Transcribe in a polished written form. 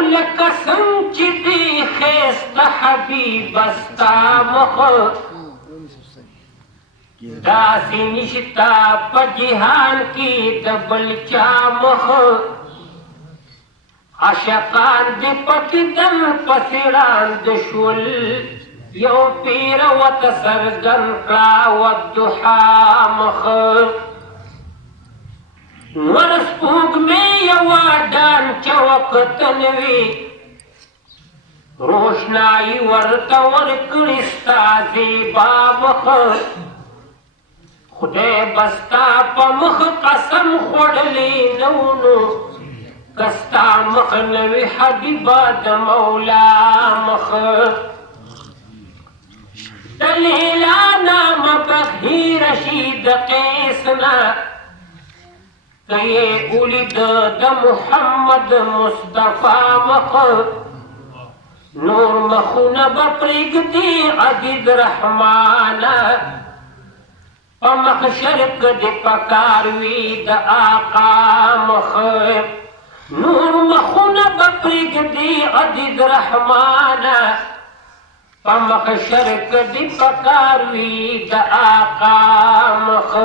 لکه څنګه چې دی ښایسته حبیب ستا مخ داسې نشته په جهان کې د بل چا مخ عاشقان دې پکې دل پسې ړاند شول یو پیر ورته څرګند کړه والضحا مخ نور سپوږمۍ یوه ډانچه وکتل وي روشنایي ورته ورکړې ستا زیبا مخ خدای به ستا په مخ قسم خوړلی نه و نو که ستا مخ نه وي حبیبه د مولا مخ د لیلا نامه بهیره شي د قیس نه که یې ولید د محمد مصطفی مخ نور مخونه به پرېږدي عزیز رحمانه په محشر کې دې پکار وي د آقا مخ نور مخونه به پرېږدي عزیز رحمانه په محشر کې دې پکار وي د آقا مخ